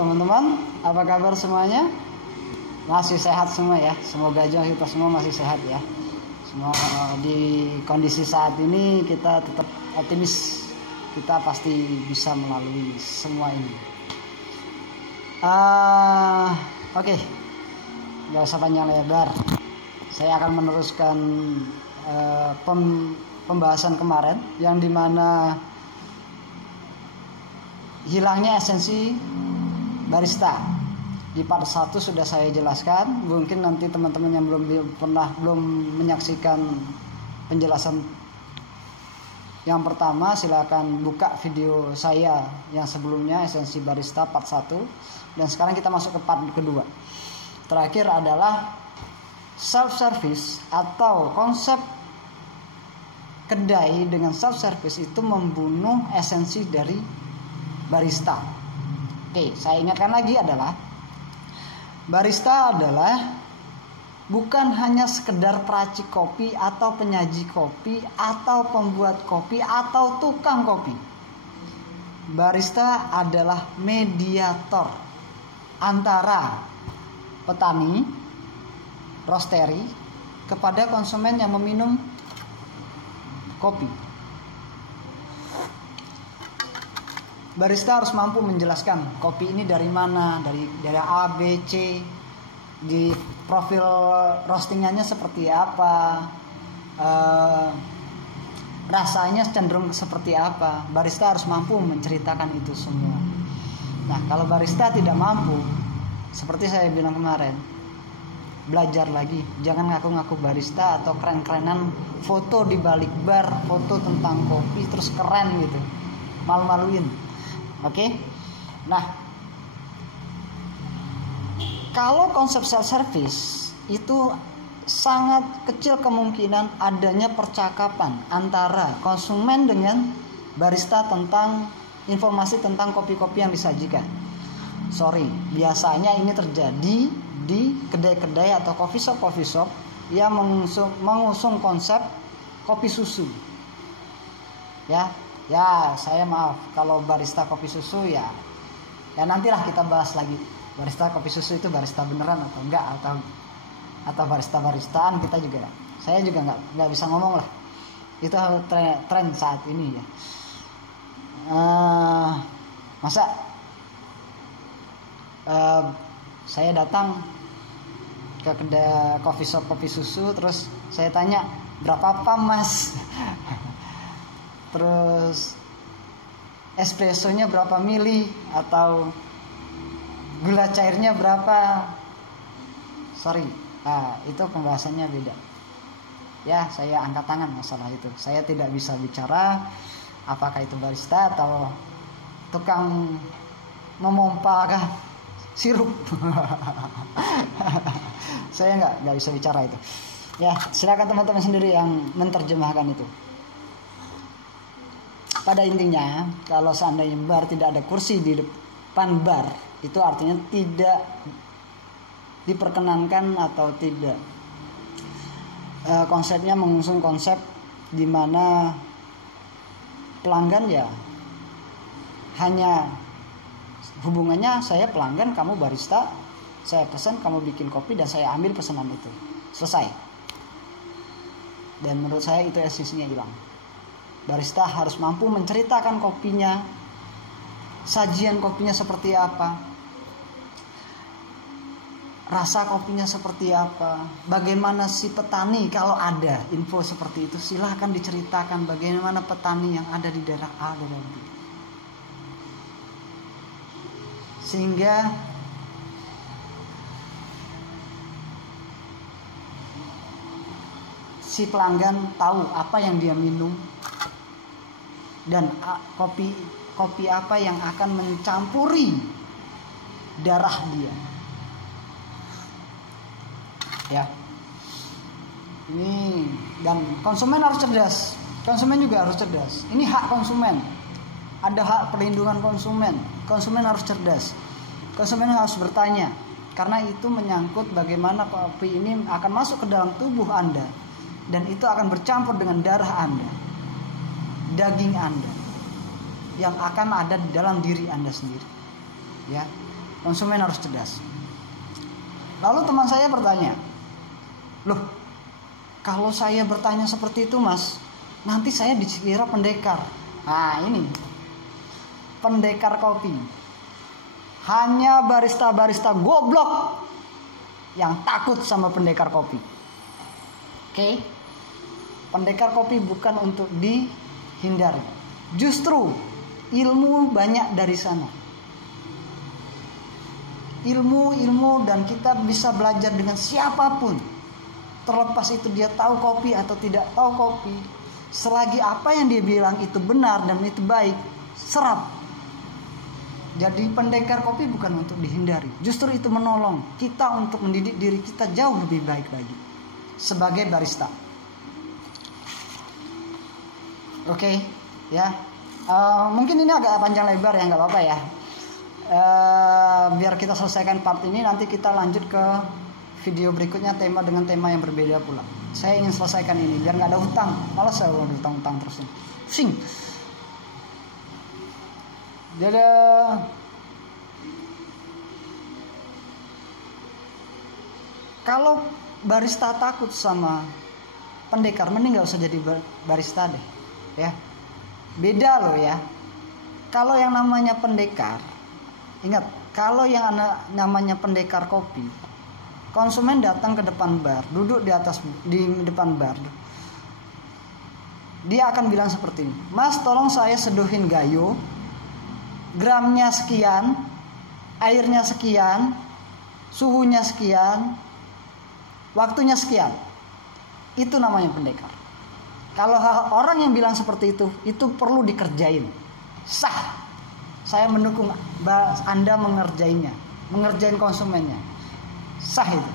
teman-teman, apa kabar semuanya? Masih sehat semua ya. Semoga aja kita semua masih sehat ya. Semua di kondisi saat ini kita tetap optimis. Kita pasti bisa melalui semua ini. Oke. Gak usah panjang lebar. Saya akan meneruskan pembahasan kemarin yang dimana hilangnya esensi barista. Di part 1 sudah saya jelaskan. Mungkin nanti teman-teman yang belum menyaksikan penjelasan yang pertama, silakan buka video saya yang sebelumnya, esensi barista part 1. Dan sekarang kita masuk ke part kedua. Terakhir adalah self service atau konsep kedai dengan self service itu membunuh esensi dari barista. Oke, saya ingatkan lagi adalah barista adalah bukan hanya sekedar peracik kopi atau penyaji kopi atau pembuat kopi atau tukang kopi. Barista adalah mediator antara petani, roastery kepada konsumen yang meminum kopi. Barista harus mampu menjelaskan kopi ini dari mana, dari A, B, C, di profil roastingannya seperti apa, rasanya cenderung seperti apa. Barista harus mampu menceritakan itu semua. Nah, kalau barista tidak mampu, seperti saya bilang kemarin, belajar lagi. Jangan ngaku-ngaku barista atau keren-kerenan foto di balik bar, foto tentang kopi terus keren gitu, malu-maluin. Oke. Nah, kalau konsep self service itu sangat kecil kemungkinan adanya percakapan antara konsumen dengan barista tentang informasi tentang kopi-kopi yang disajikan. Biasanya ini terjadi di kedai-kedai atau coffee shop yang mengusung konsep kopi susu. Ya, saya maaf kalau barista kopi susu ya nantilah kita bahas lagi. Barista kopi susu itu barista beneran atau enggak, atau baristaan kita juga. Saya juga nggak bisa ngomong lah. Itu tren saat ini ya. Masa saya datang ke kedai coffee shop kopi susu, terus saya tanya berapa mas, terus espressonya berapa mili, atau gula cairnya berapa. Itu pembahasannya beda ya. Saya angkat tangan masalah itu. Saya tidak bisa bicara apakah itu barista atau tukang memompa kah sirup. Saya nggak bisa bicara itu ya. Silakan teman-teman sendiri yang menerjemahkan itu. Pada intinya, kalau seandainya bar tidak ada kursi di depan bar, itu artinya tidak diperkenankan atau tidak. Konsepnya mengusung konsep di mana pelanggan ya hanya hubungannya saya pelanggan, kamu barista, saya pesan, kamu bikin kopi dan saya ambil pesanan itu. Selesai. Dan menurut saya itu esensinya hilang. Barista harus mampu menceritakan kopinya, sajian kopinya seperti apa, rasa kopinya seperti apa, bagaimana si petani, kalau ada info seperti itu silahkan diceritakan bagaimana petani yang ada di daerah A dan B, sehingga si pelanggan tahu apa yang dia minum dan kopi apa yang akan mencampuri darah dia. Ya. Ini, dan konsumen harus cerdas. Konsumen juga harus cerdas. Ini hak konsumen. Ada hak perlindungan konsumen. Konsumen harus cerdas. Konsumen harus bertanya, karena itu menyangkut bagaimana kopi ini akan masuk ke dalam tubuh Anda dan itu akan bercampur dengan darah Anda, daging Anda yang akan ada di dalam diri Anda sendiri. Ya. Konsumen harus cerdas. Lalu teman saya bertanya, loh, kalau saya bertanya seperti itu mas, nanti saya dikira pendekar. Nah ini, pendekar kopi. Hanya barista-barista goblok yang takut sama pendekar kopi. Oke? Pendekar kopi bukan untuk dihindari. Justru ilmu banyak dari sana. Ilmu dan kita bisa belajar dengan siapapun, terlepas itu dia tahu kopi atau tidak tahu kopi. Selagi apa yang dia bilang itu benar dan itu baik, serap. Jadi pendekar kopi bukan untuk dihindari, justru itu menolong kita untuk mendidik diri kita jauh lebih baik lagi sebagai barista. Oke, ya. Mungkin ini agak panjang lebar ya, nggak apa-apa ya. Biar kita selesaikan part ini, nanti kita lanjut ke video berikutnya dengan tema yang berbeda pula. Saya ingin selesaikan ini biar nggak ada hutang. Malas saya udah hutang terus. Sing. Jadi kalau barista takut sama pendekar, mending nggak usah jadi barista deh, ya. Beda loh ya. Kalau yang namanya pendekar, ingat, kalau yang namanya pendekar kopi, konsumen datang ke depan bar, duduk di depan bar, dia akan bilang seperti ini, mas tolong saya seduhin gayo, gramnya sekian, airnya sekian, suhunya sekian, waktunya sekian. Itu namanya pendekar. Kalau orang yang bilang seperti itu perlu dikerjain. Sah. Saya mendukung Anda mengerjain konsumennya. Sah itu.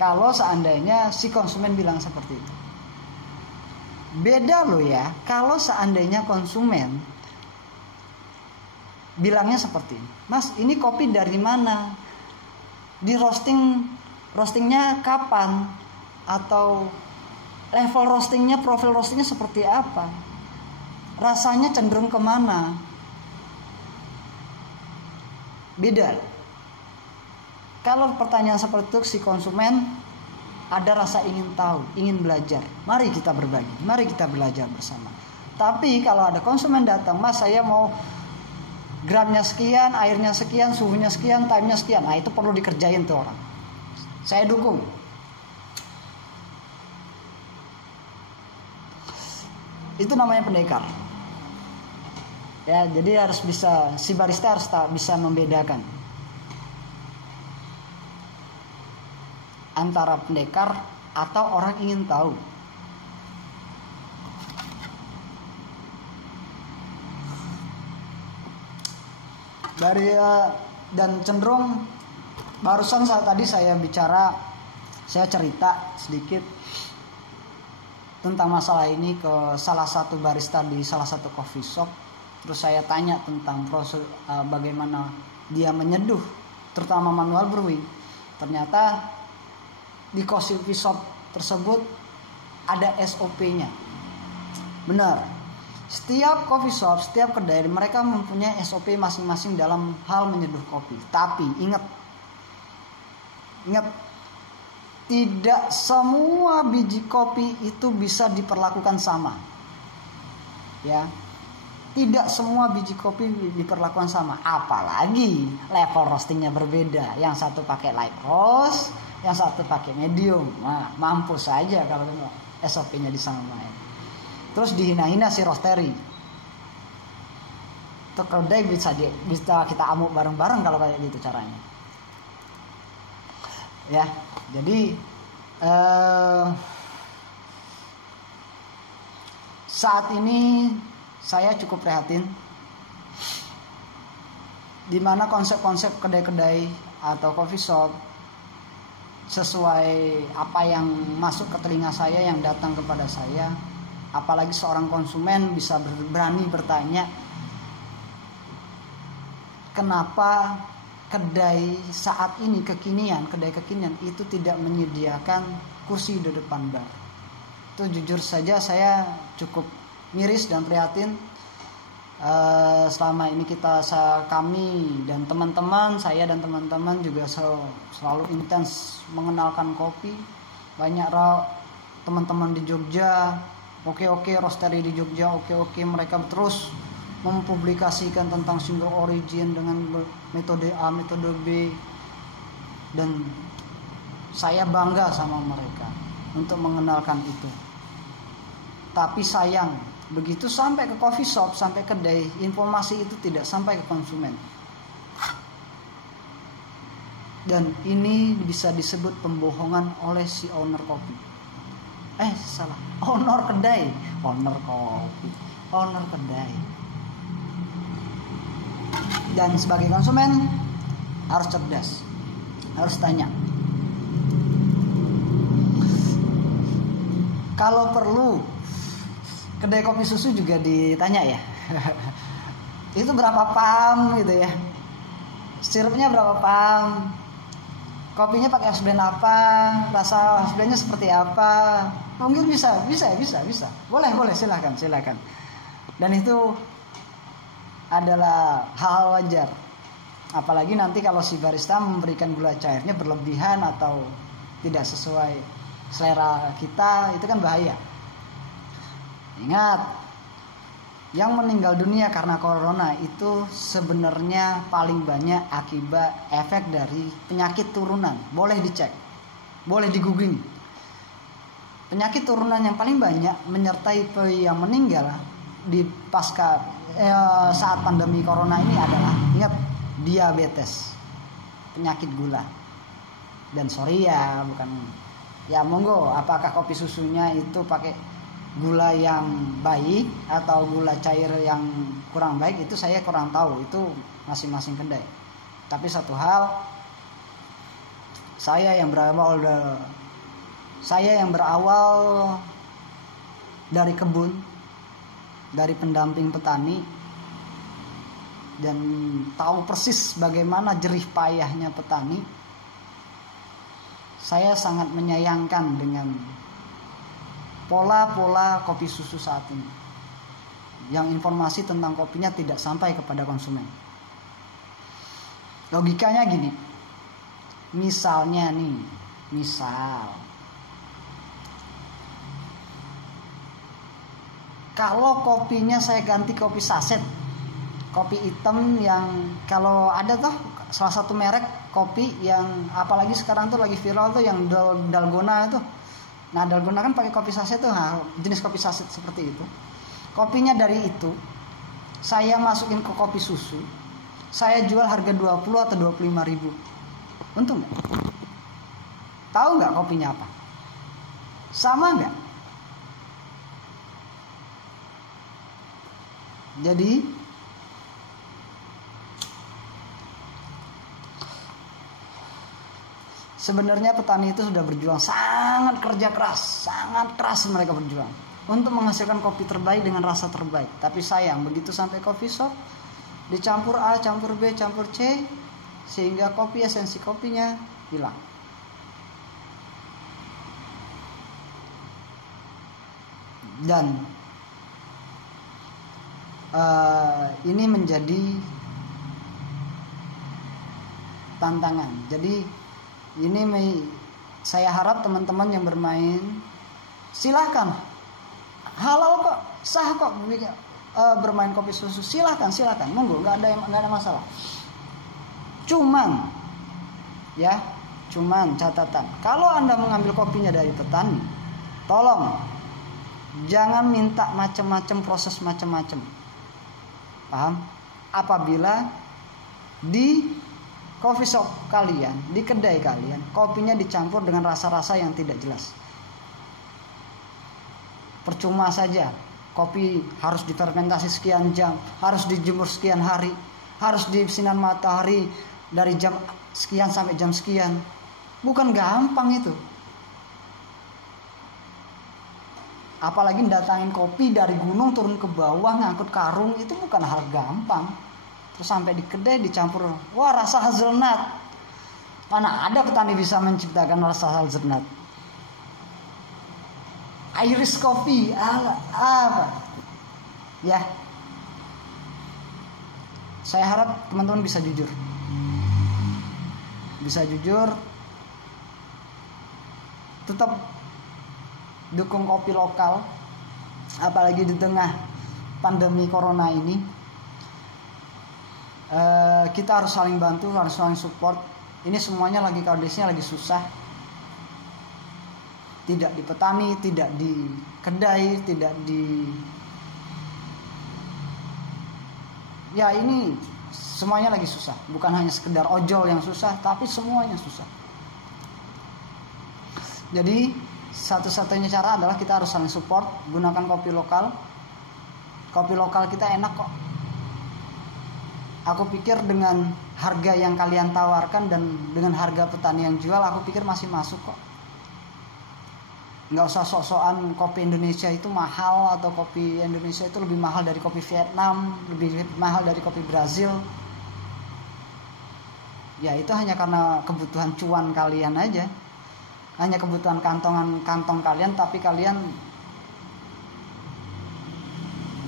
Kalau seandainya si konsumen bilang seperti itu. Beda loh ya, kalau seandainya konsumen bilangnya seperti ini, mas ini kopi dari mana, di roastingnya kapan, atau level roastingnya, profil roastingnya seperti apa, rasanya cenderung kemana. Beda. Kalau pertanyaan seperti itu, si konsumen ada rasa ingin tahu, ingin belajar. Mari kita berbagi, mari kita belajar bersama. Tapi kalau ada konsumen datang, mas saya mau gramnya sekian, airnya sekian, suhunya sekian, timenya sekian, nah itu perlu dikerjain tuh orang. Saya dukung. Itu namanya pendekar. Ya, jadi harus bisa, si barista harus bisa membedakan antara pendekar atau orang ingin tahu. Dan cenderung barusan tadi saya cerita sedikit tentang masalah ini ke salah satu barista di salah satu coffee shop. Terus saya tanya tentang proses bagaimana dia menyeduh, terutama manual brewing. Ternyata di coffee shop tersebut ada SOP-nya. Benar. Setiap coffee shop, setiap kedai mereka mempunyai SOP masing-masing dalam hal menyeduh kopi. Tapi ingat, tidak semua biji kopi itu bisa diperlakukan sama. Ya. Tidak semua biji kopi diperlakukan sama, apalagi level roastingnya berbeda. Yang satu pakai light roast, yang satu pakai medium. Nah, mampus saja kalau SOP-nya disamain. Terus dihina-hina si roastery. Itu kedai bisa kita amuk bareng-bareng kalau kayak gitu caranya. Ya, jadi saat ini saya cukup prihatin di mana konsep-konsep kedai-kedai atau coffee shop sesuai apa yang masuk ke telinga saya, yang datang kepada saya, apalagi seorang konsumen bisa berani bertanya, kenapa kedai saat ini kedai kekinian itu tidak menyediakan kursi di depan bar. Itu jujur saja saya cukup miris dan prihatin. selama ini kami dan teman-teman, saya dan teman-teman juga selalu intens mengenalkan kopi. Banyak teman-teman di Jogja, oke roastery di Jogja, oke mereka terus mempublikasikan tentang single origin dengan metode A, metode B, dan saya bangga sama mereka untuk mengenalkan itu. Tapi sayang, begitu sampai ke coffee shop, sampai kedai, informasi itu tidak sampai ke konsumen. Dan ini bisa disebut pembohongan oleh si owner kopi. Salah, owner kedai, owner kopi, owner kedai. Dan sebagai konsumen harus cerdas, harus tanya. Kalau perlu, kedai kopi susu juga ditanya ya. Itu berapa pam gitu ya. Sirupnya berapa pam. Kopinya pakai house blend apa, rasa house blendnya seperti apa. Mungkin bisa. Boleh, silakan. Dan itu adalah hal wajar. Apalagi nanti kalau si barista memberikan gula cairnya berlebihan atau tidak sesuai selera kita, itu kan bahaya. Ingat, yang meninggal dunia karena corona itu sebenarnya paling banyak akibat efek dari penyakit turunan. Boleh dicek, boleh di-googling. Penyakit turunan yang paling banyak menyertai yang meninggal di saat pandemi corona ini adalah, ingat, diabetes, penyakit gula. Dan sorry ya, monggo, apakah kopi susunya itu pakai gula yang baik atau gula cair yang kurang baik, itu saya kurang tahu, itu masing-masing kedai. Tapi satu hal, saya yang berawal dari kebun, dari pendamping petani, dan tahu persis bagaimana jerih payahnya petani. Saya sangat menyayangkan dengan pola kopi susu saat ini, yang informasi tentang kopinya tidak sampai kepada konsumen. Logikanya gini, misal kalau kopinya saya ganti kopi saset, kopi hitam yang kalau ada tuh salah satu merek kopi yang apalagi sekarang tuh lagi viral tuh yang dalgona itu. Nah, dalgona kan pakai kopi saset tuh, jenis kopi saset seperti itu. Kopinya dari itu saya masukin ke kopi susu, saya jual harga 20 atau 25 ribu. Untung nggak? Tahu nggak kopinya apa? Sama nggak? Jadi sebenarnya petani itu sudah berjuang sangat keras mereka berjuang untuk menghasilkan kopi terbaik dengan rasa terbaik. Tapi sayang, begitu sampai coffee shop, dicampur A, campur B, campur C, sehingga kopi, esensi kopinya hilang. Dan ini menjadi tantangan. Jadi ini saya harap teman-teman yang bermain, silahkan, halal kok, sah kok bermain kopi susu, silahkan, monggo, nggak ada masalah. Cuman catatan, kalau Anda mengambil kopinya dari petani, tolong jangan minta macam-macam proses macam-macam. Paham? Apabila di coffee shop kalian, di kedai kalian, kopinya dicampur dengan rasa-rasa yang tidak jelas, percuma saja. Kopi harus difermentasi sekian jam, harus dijemur sekian hari, harus di sinar matahari dari jam sekian sampai jam sekian. Bukan gampang itu. Apalagi datangin kopi dari gunung turun ke bawah ngangkut karung, itu bukan hal gampang. Terus sampai di kedai dicampur, wah rasa hazelnut. Mana ada petani bisa menciptakan rasa hazelnut? Irish coffee, apa? Ya. Saya harap teman-teman bisa jujur. Bisa jujur, tetap dukung kopi lokal, apalagi di tengah pandemi corona ini. Kita harus saling bantu, harus saling support. Ini semuanya lagi kondisinya lagi susah. Tidak di petani, tidak di kedai, tidak di... Ya ini semuanya lagi susah. Bukan hanya sekedar ojol yang susah, tapi semuanya susah. Jadi satu-satunya cara adalah kita harus saling support. Gunakan kopi lokal. Kopi lokal kita enak kok. Aku pikir dengan harga yang kalian tawarkan dan dengan harga petani yang jual, aku pikir masih masuk kok. Nggak usah sok-sokan kopi Indonesia itu mahal, atau kopi Indonesia itu lebih mahal dari kopi Vietnam, lebih mahal dari kopi Brazil. Ya itu hanya karena kebutuhan cuan kalian aja, hanya kebutuhan kantong kalian, tapi kalian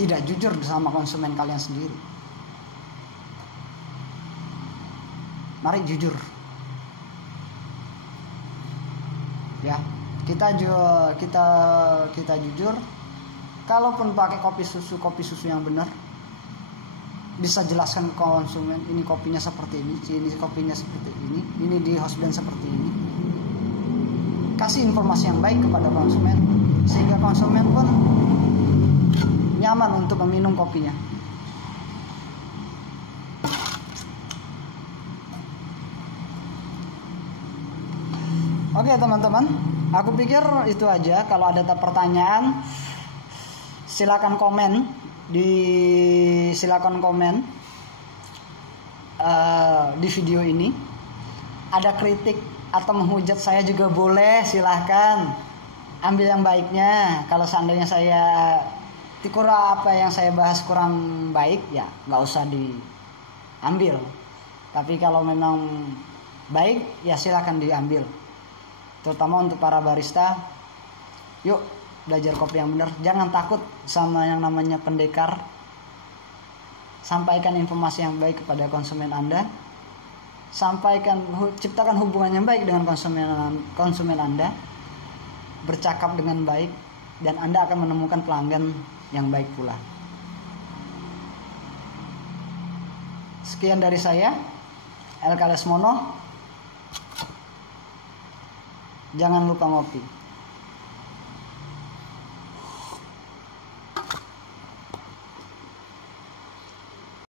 tidak jujur sama konsumen kalian sendiri. Mari jujur. Ya, kita jujur. Kalaupun pakai kopi susu yang benar, bisa jelaskan ke konsumen, ini kopinya seperti ini kopinya seperti ini di house blend seperti ini. Kasih informasi yang baik kepada konsumen, sehingga konsumen pun nyaman untuk meminum kopinya. Oke teman-teman, aku pikir itu aja. Kalau ada pertanyaan, silakan komen di video ini. Ada kritik atau menghujat saya juga boleh, silahkan. Ambil yang baiknya. Kalau seandainya saya apa yang saya bahas kurang baik, ya nggak usah diambil. Tapi kalau memang baik, ya silahkan diambil. Terutama untuk para barista, yuk belajar kopi yang benar. Jangan takut sama yang namanya pendekar. Sampaikan informasi yang baik kepada konsumen Anda. Ciptakan hubungan yang baik dengan konsumen Anda. Bercakap dengan baik, dan Anda akan menemukan pelanggan yang baik pula. Sekian dari saya, LK Lesmono. Jangan lupa ngopi.